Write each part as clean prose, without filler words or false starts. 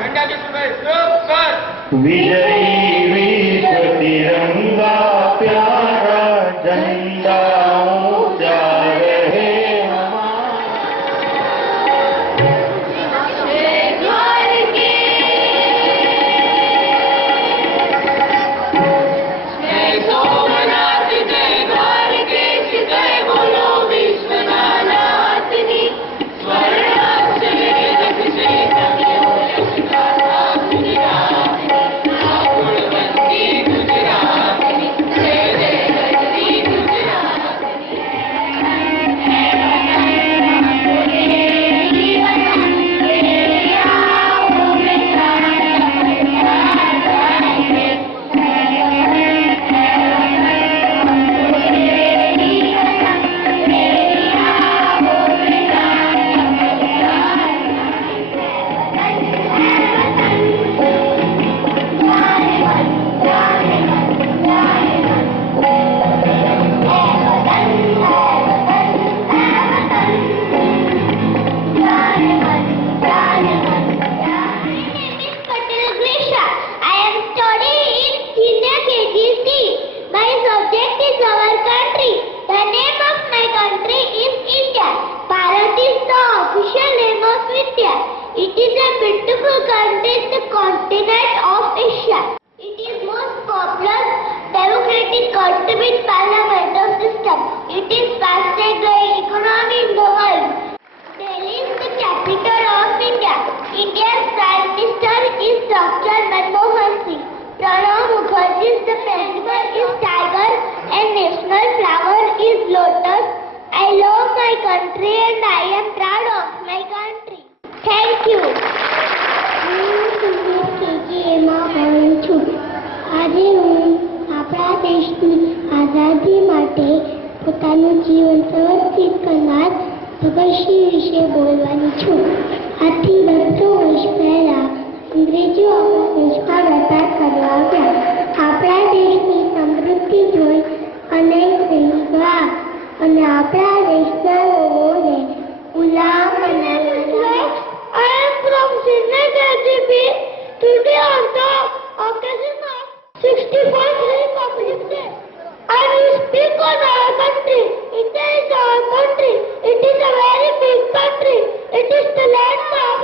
झंड्याची सुबह सुख कर विजयी विश्व तिरंगा प्यारा झंडा ऊंचा रहे It is a beautiful country in the continent of Asia. It is most popular democratic country with parliamentary system. It is fastest growing economy in the world. Delhi is the capital of India. India's Prime Minister is Dr. Manmohan Singh. Pranab Mukherjee's the festival is tiger and national flower is lotus. I love my country and I am proud of my country. Thank you. આજે હું આપણા દેશની આઝાદી માટે પોતાનું જીવન સમર્પિત કરનાર ભગતસિંહ વિશે બોલવાની છું. આથી 200 વર્ષ પહેલા અંગ્રેજો આપણા દેશમાં વેપાર કરવા આવ્યા. આપણા દેશની સમૃદ્ધિ જોઈ અનેક રહી ગયા અને આપણા દેશના લોકોને ગુલામ બનાવ્યા. I am from Srinagar, GB. Today on the occasion of 61st Republic Day, I will speak on our country. India is our country. It is a very big country. It is the land of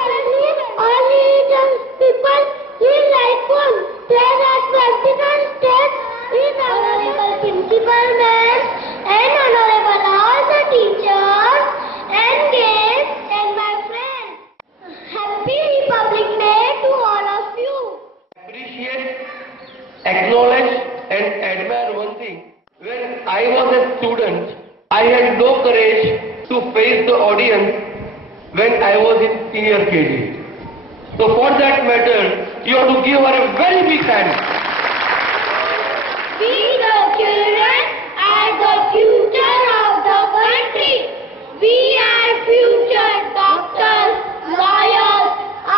all religions. People live like one. There are 29 states in honorable principal men and honorable all the teachers and guests and my friends. Happy Republic Day to all of you. Appreciate, acknowledge and admire one thing. When I was a student, I had no courage to face the audience when I was in senior KG. So for that matter, you have to give her a very big hand. We the children are the future of the country. We are future doctors, lawyers,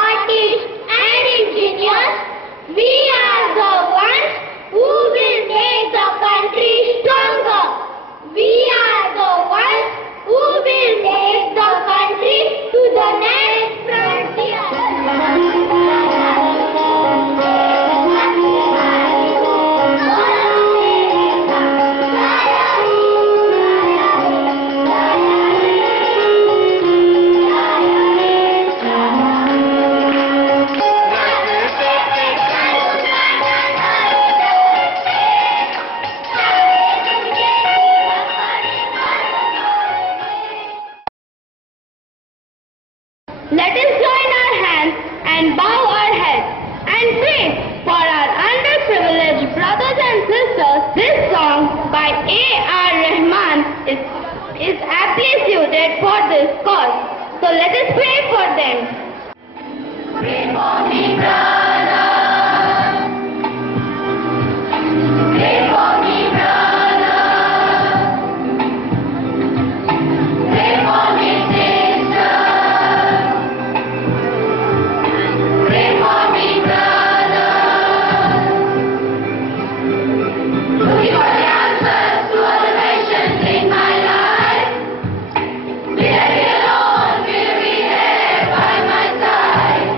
artists and engineers. We are the ones who will make the country stronger. We are the ones who will take the country to the next frontier. Let us join our hands and bow our heads and pray for our underprivileged brothers and sisters. This song by A.R. Rahman is aptly suited for this cause. So let us pray for them. Pray for me, brother. Pray for me, brother. Pray for me, sister. Pray for me, brother. Looking for the answers to all the questions in my life. Will I be alone? Will we have by my side?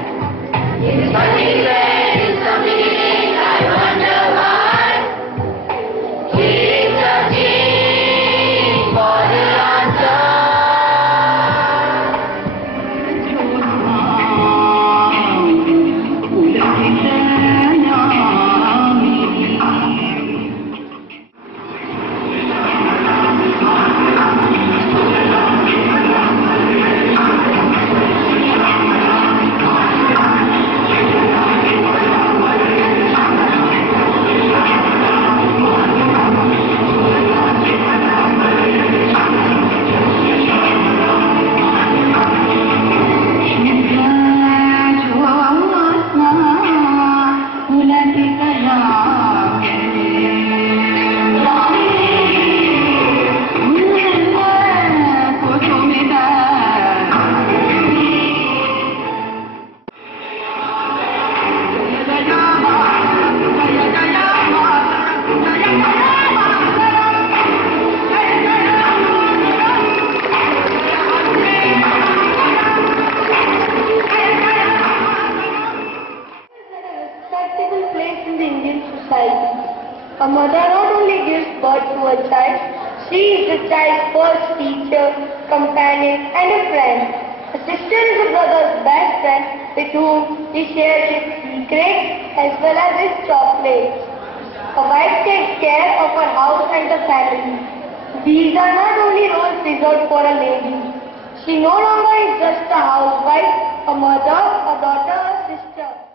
She is the child's first teacher, companion, and a friend. A sister is a brother's best friend with whom he shares his secrets as well as his chocolates. A wife takes care of her house and the family. These are not only roles reserved for a lady. She no longer is just a housewife, a mother, a daughter, a sister.